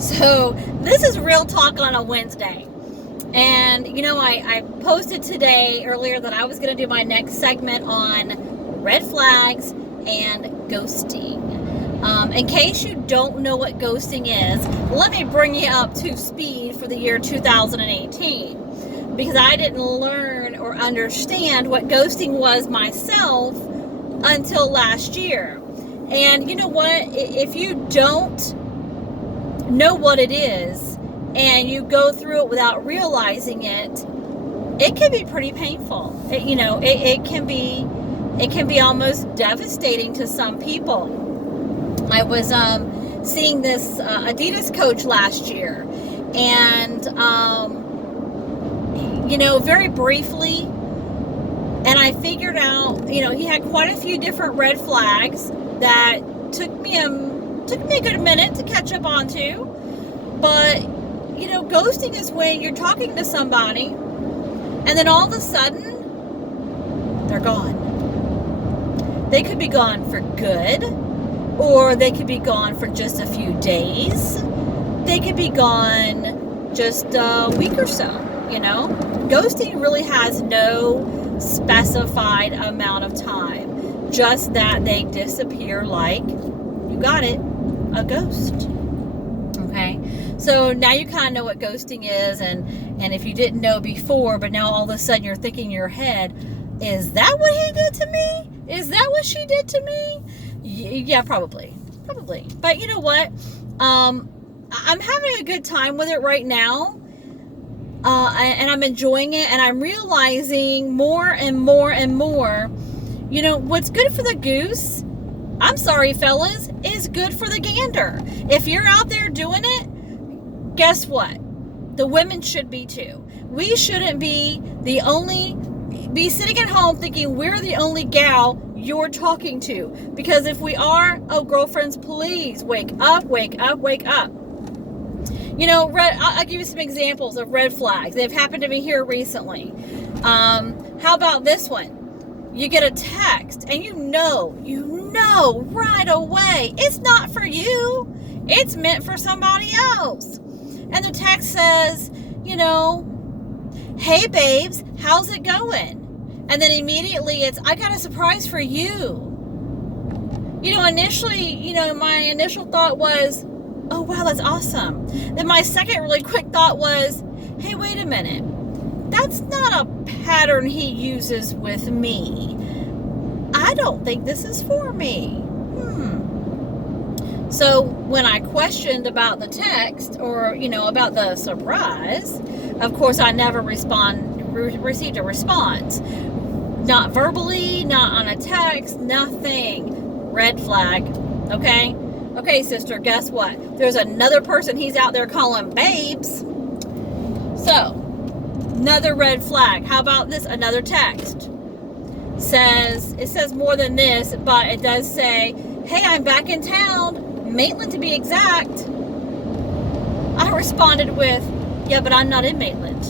So this is Real Talk on a Wednesday. And, I posted today earlier that I was going to do my next segment on red flags and ghosting. In case you don't know what ghosting is, let me bring you up to speed for the year 2018. Because I didn't learn or understand what ghosting was myself until last year. And you know what? If you don't know what it is and you go through it without realizing it, it can be pretty painful. It can be almost devastating to some people. I was seeing this Adidas coach last year, and very briefly, and I figured out, he had quite a few different red flags that took me a good minute to catch up onto. But, ghosting is when you're talking to somebody and then all of a sudden they're gone. They could be gone for good, or they could be gone for just a few days. They could be gone just a week or so, Ghosting really has no specified amount of time, just that they disappear like, you got it, a ghost. Okay, so now you kind of know what ghosting is, and if you didn't know before, but now all of a sudden you're thinking in your head, is that what he did to me? Is that what she did to me? Yeah, probably. But you know what? I'm having a good time with it right now. And I'm enjoying it, and I'm realizing more and more and more, what's good for the goose, I'm sorry fellas, is good for the gander. If you're out there doing it, guess what? The women should be too. We shouldn't be sitting at home thinking we're the only gal you're talking to. Because if we are, oh girlfriends, please wake up. I'll give you some examples of red flags. They've happened to me here recently. How about this one? You get a text and you know right away it's not for you. It's meant for somebody else. And the text says, hey babes, how's it going? And then immediately it's, I got a surprise for you. Initially, my initial thought was, oh wow, that's awesome. Then my second really quick thought was, hey, wait a minute. That's not a pattern he uses with me. I don't think this is for me. So when I questioned about the text, or, about the surprise, of course I never received a response. Not verbally, not on a text, nothing. Red flag. Okay, sister, guess what? There's another person he's out there calling babes. So, another red flag. How about this? Another text. It says more than this, but it does say, hey, I'm back in town. Maitland to be exact. I responded with, yeah, but I'm not in Maitland.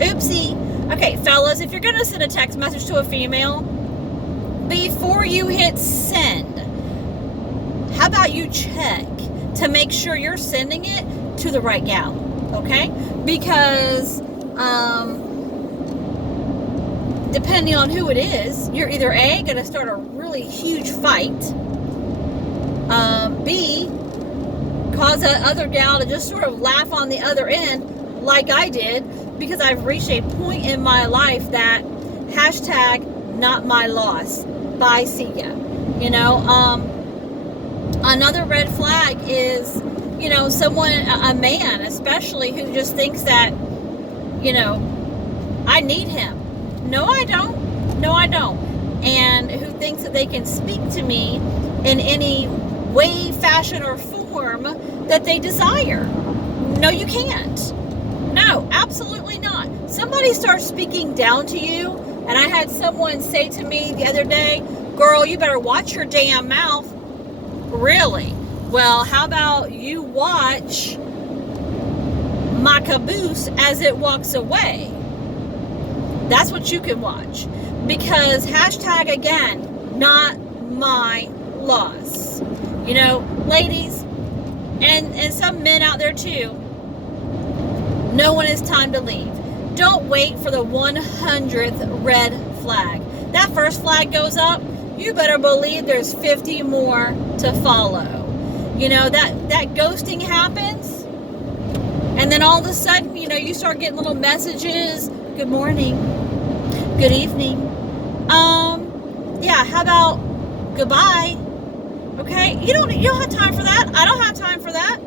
Oopsie. Okay, fellas, if you're going to send a text message to a female, before you hit send, how about you check to make sure you're sending it to the right gal, okay? Because depending on who it is, you're either A, going to start a really huge fight, B, cause that other gal to just sort of laugh on the other end like I did, because I've reached a point in my life that hashtag not my loss. Bye, see ya. Another red flag is, someone, a man especially, who just thinks that, I need him. No, I don't. And who thinks that they can speak to me in any way, fashion, or form that they desire. No, you can't. No, absolutely not. Somebody starts speaking down to you, and I had someone say to me the other day, girl, you better watch your damn mouth. Really? Well, how about you watch my caboose as it walks away? That's what you can watch. Because hashtag, again, not my loss. You know, ladies, and some men out there too, know when it's time to leave. Don't wait for the 100th red flag. That first flag goes up, you better believe there's 50 more to follow. You know, that ghosting happens, and then all of a sudden, you know, you start getting little messages, good morning, good evening, yeah, how about goodbye? Okay, you don't have time for that. I don't have time for that.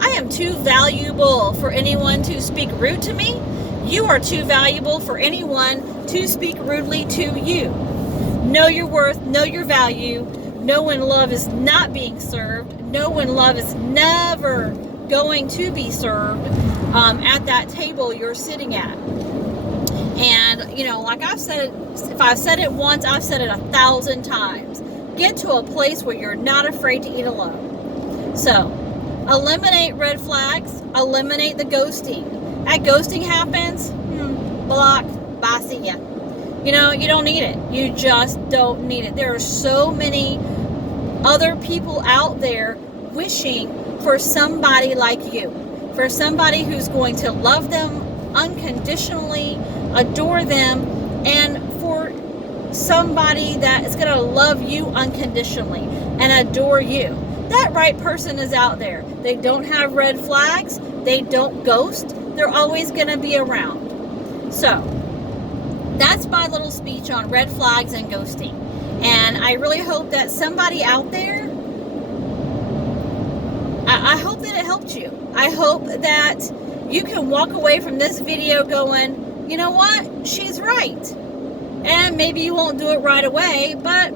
I am too valuable for anyone to speak rude to me. You are too valuable for anyone to speak rudely to you. Know your worth, know your value, know when love is not being served, know when love is never going to be served at that table you're sitting at. And, you know, like I've said, if I've said it once, I've said it 1,000 times. Get to a place where you're not afraid to eat alone. So, eliminate red flags, eliminate the ghosting. That ghosting happens, block, bye, see ya. You know, you don't need it. You just don't need it. There are so many other people out there wishing for somebody like you, for somebody who's going to love them unconditionally, adore them, and for somebody that is going to love you unconditionally and adore you. That right person is out there. They don't have red flags. They don't ghost. They're always going to be around. So, that's my little speech on red flags and ghosting. And I really hope that somebody out there, I hope that it helped you. I hope that you can walk away from this video going, you know what? She's right. And maybe you won't do it right away, but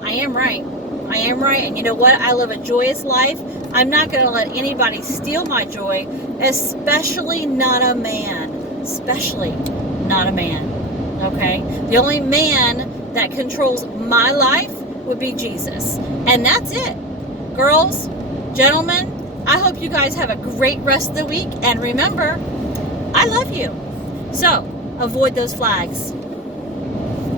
I am right. I am right. And you know what? I live a joyous life. I'm not going to let anybody steal my joy, especially not a man. Especially not a man. Okay? The only man that controls my life would be Jesus. And that's it. Girls, gentlemen, I hope you guys have a great rest of the week. And remember, I love you. So, avoid those flags.